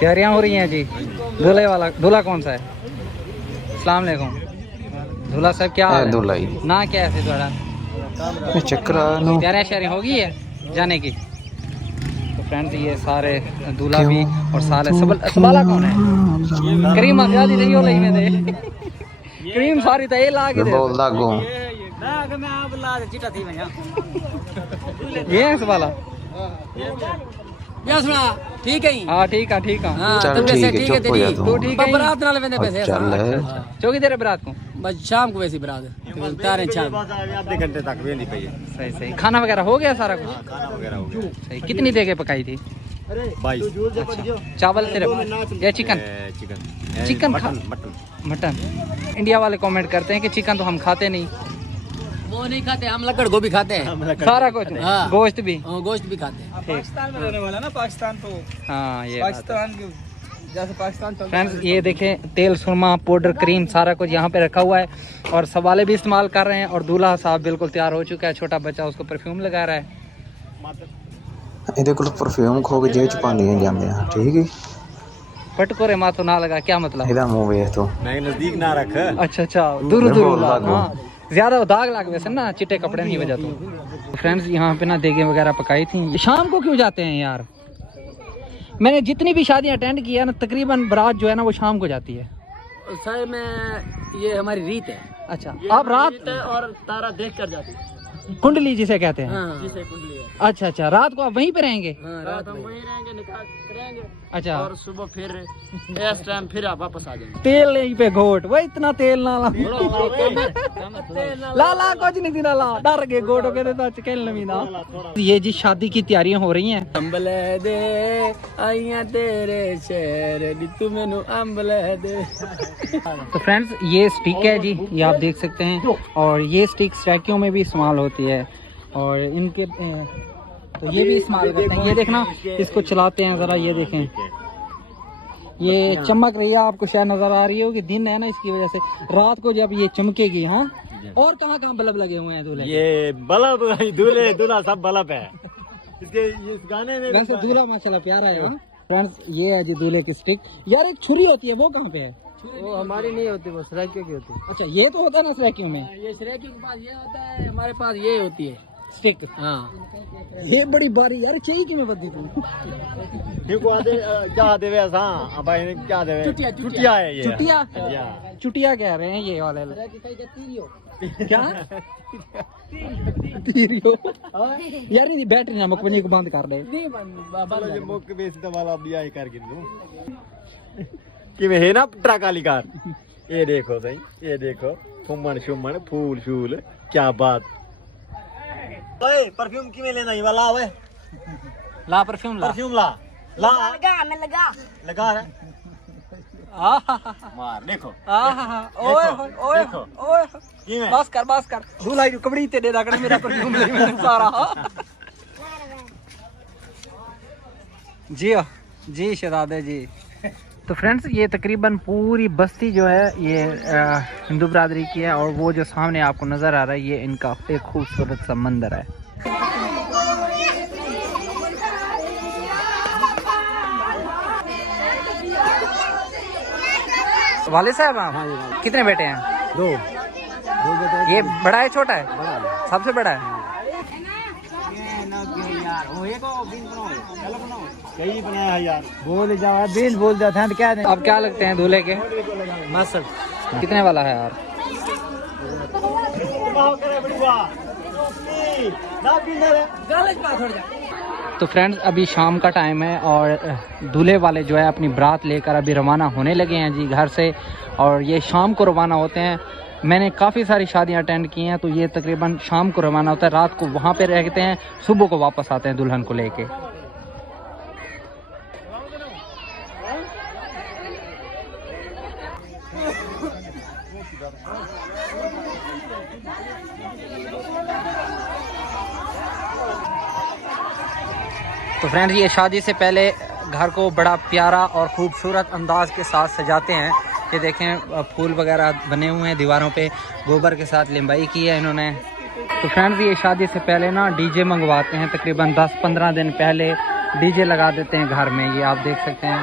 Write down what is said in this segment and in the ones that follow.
तैयारियां हो रही हैं जी। दूल्हा कौन सा है? अस्सलाम वालेकुम। दूल्हा साहब क्या हाल है? ना क्या है थोड़ा तैयारियां शायरियां हो गई है जाने की। तो फ्रेंड्स ये सारे दूल्हा भी और सारे सबाला कौन है? करीम आजादी नहीं हो रही में दे करीम सारी तो ये ला के दे ये है सबाला। ठीक है हाँ ठीक है चल ठीक है, चुप हो जा तो ठीक है बरात नाल वेंदे पैसे चल चौकी तेरे बरात को बस शाम को वैसी बरात तारे शाम आधे घंटे तक वेंदी पई है। सही सही। खाना वगैरह हो गया सारा कुछ? खाना वगैरह हो गया। सही। कितनी देगे पकाई थी? 22। चावल तेरे या चिकन? Chicken mutton. इंडिया वाले कमेंट करते हैं कि चिकन तो हम खाते नहीं। वो नहीं खाते, हम लकड़ गोभी खाते हैं सारा कुछ हाँ। गोश्त भी गोश्त भी खाते हैं। पाकिस्तान में रहने वाला ना, पाकिस्तान तो हाँ ये पाकिस्तान के जैसे पाकिस्तान चलता है। फ्रेंड्स ये देखें तेल सुरमा पाउडर क्रीम सारा कुछ यहाँ पे रखा हुआ है और सवाले भी इस्तेमाल कर रहे हैं और दूल्हा साहब बिल्कुल तैयार हो चुका है। छोटा बच्चा उसको परफ्यूम लगा रहा है। ਇਹਦੇ ਕੋਲ ਪਰਫਿਊਮ ਖੋ ਕੇ ਜੇਬ ਚ ਪਾਉਂਦੀਆਂ ਜਾਂਦੇ ਆ ਠੀਕ ਹੈ पटकोरे माथो ना लगा क्या मतलब? ਇਹਦਾ ਮੂੰਹ ਵੇਖ ਤੂੰ नहीं नजदीक ना रख। अच्छा अच्छा दूर दूर लागो। हाँ ज्यादा दाग लग वैसे ना चिट्टे कपड़े नहीं वजह तो। फ्रेंड्स यहाँ पे ना देगे वगैरह पकाई थी। शाम को क्यों जाते हैं यार? मैंने जितनी भी शादियाँ अटेंड की है ना तकरीबन बारात जो है ना वो शाम को जाती है। सर में ये हमारी रीत है। अच्छा आप रात और तारा देख कर जाते हैं। कुंडली जिसे कहते हैं। जिसे कुंडली है। अच्छा अच्छा रात को आप वहीं पे रहेंगे? रात हम वहीं रहेंगे, निकाह करेंगे अच्छा और सुबह फिर इस टाइम फिर आप वापस आ जाएंगे। तेल नहीं पे घोट वो इतना तेल ना ला ला ला कुछ नहीं दिना ला डर गए गोटो के तो चिकन लमी ना। ये जी शादी की तैयारियां हो रही हैं। अंबले दे आइया तेरे शहर दी तू मेनू अंबले दे। तो फ्रेंड्स ये स्टिक है जी, ये आप देख सकते हैं और ये स्टिक स्टैक्यों में भी इस्तेमाल होती है और इनके तो ये भी इस्तेमाल करते हैं। ये देखना इसको चलाते हैं ज़रा, ये देखें ये चमक रही है, आपको शायद नज़र आ रही होगी दिन है ना इसकी वजह से रात को जब ये चमकेगी। हाँ और कहाँ कहाँ बल्ब लगे हुए हैं दूल्हे? ये बल्ब दूल्हा सब बल्ब है इसके इस गाने में। वैसे दूल्हा माशाल्लाह प्यारा है। फ्रेंड्स ये है जी दूल्हे की स्टिक। यार एक छुरी होती है वो कहाँ पे है? वो हमारी नहीं होती, वो सराइकियों की होती है। अच्छा ये तो होता है ना सराइकियों में। ये सराइकियों के पास ये होता है, हमारे पास ये होती है स्टिक। हाँ ये बड़ी बारी यार चाहिए कि मैं बदी तू क्या देवे हां भाई ने क्या देवे चुटिया है ये चुटिया कह रहे हैं ये वाले क्या तीरियो यार नहीं बैटरी ना मुक को बंद कर दे मुक बेच वाला बियाह कर गिनू कि है ना ट्रक वाली कार। ये देखो भाई, ये देखो फुम्मन शुमन फूल शूल क्या बात। ओए परफ्यूम किਵੇਂ लेना ही वाला ओए ला परफ्यूम ला ला लगा रे मार देखो ओए ओए ओए बस कर दूल्हा की कपड़ी ते दे दाकड़े मेरा परफ्यूम ले मैंने सारा जी शहजादे जी। तो फ्रेंड्स ये तकरीबन पूरी बस्ती जो है ये हिंदू बरादरी की है और वो जो सामने आपको नज़र आ रहा है ये इनका एक खूबसूरत सा मंदिर है। वाले साहब आप कितने बेटे हैं? दो बेटे। ये बड़ा है छोटा है? सबसे बड़ा है। कई बनाया यार बोल जाओ बीन बोल जाते हैं क्या है। आप क्या लगते हैं दूल्हे के? मसल कितने वाला है यार? तो फ्रेंड्स अभी शाम का टाइम है और दूल्हे वाले जो है अपनी बारात लेकर अभी रवाना होने लगे हैं जी घर से और ये शाम को रवाना होते हैं। मैंने काफ़ी सारी शादियां अटेंड की हैं तो ये तकरीबन शाम को रवाना होता है, रात को वहाँ पे रहते हैं, सुबह को वापस आते हैं दुल्हन को लेके। तो फ्रेंड्स ये शादी से पहले घर को बड़ा प्यारा और खूबसूरत अंदाज के साथ सजाते हैं। ये देखें फूल वगैरह बने हुए हैं दीवारों पे, गोबर के साथ लिंबाई की है इन्होंने। तो फ्रेंड्स ये शादी से पहले ना डीजे मंगवाते हैं, तकरीबन 10-15 दिन पहले डीजे लगा देते हैं घर में, ये आप देख सकते हैं।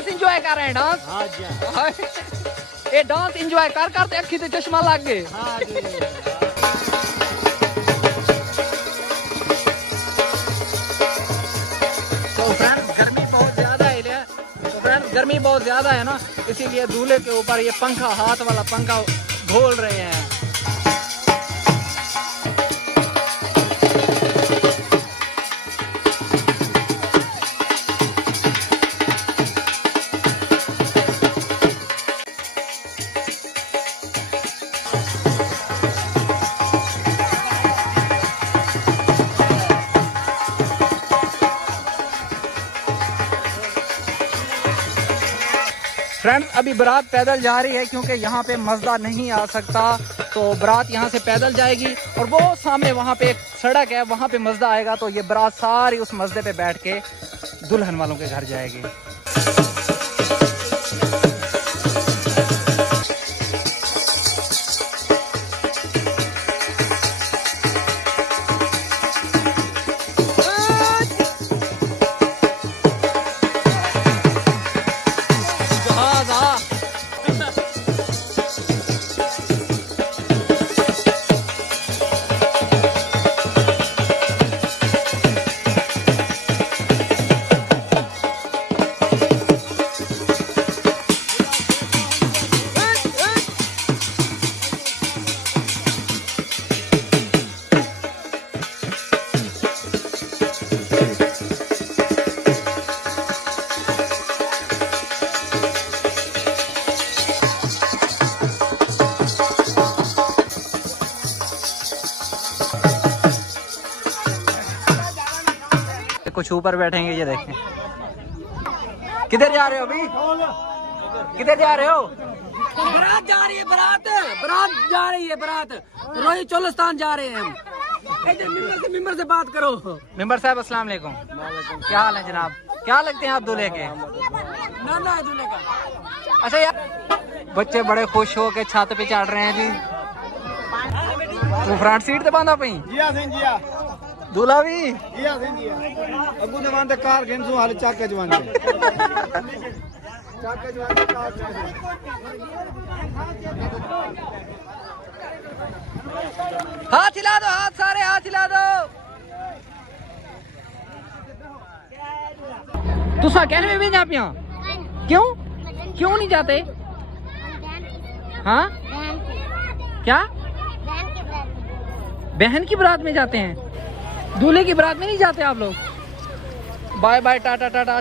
डांस एंजॉय कर रहे हैं डांस हाँ जी ये डांस एंजॉय कर करते अखी ते चश्मा लग गए हाँ जी तो फ्रेंड्स गर्मी बहुत ज्यादा है लिया तो फ्रेंड्स गर्मी बहुत ज्यादा है ना इसीलिए दूल्हे के ऊपर ये पंखा हाथ वाला पंखा घोल रहे हैं फ्रेंड्स अभी बारात पैदल जा रही है क्योंकि यहाँ पे मज़दा नहीं आ सकता तो बारात यहाँ से पैदल जाएगी और वो सामने वहाँ पे एक सड़क है वहाँ पे मज़दा आएगा तो ये बारात सारी उस मज़दे पे बैठ के दुल्हन वालों के घर जाएगी कुछ ऊपर बैठेंगे ये देखें किधर जा रहे हो अभी किधर जा रहे हो बारात जा रही है बारात जा रही है बारात रोही चोलस्तान जा रहे हैं हम मिंबर से बात करो मेंबर साहब अस्सलाम वालेकुम क्या हाल है जनाब क्या लगते हैं आप दूल्हे के नाना है दूल्हे का अच्छा यार बच्चे बड़े खुश हो के छत पे चढ़ रहे हैं जी तू फ्रंट सीट पे बांधा पई दूल्हा भी अगू जवान ते कार गेंसू हाल चाके जवान ते चाके जवान ते कार हाथ हिला दो हाथ सारे हाथ हिला दो तुसा कहने में भी जा पिया क्यों क्यों नहीं जाते हाँ क्या बहन की बारात में जाते हैं दूल्हे की बारात में नहीं जाते आप लोग बाय बाय टाटा टाटा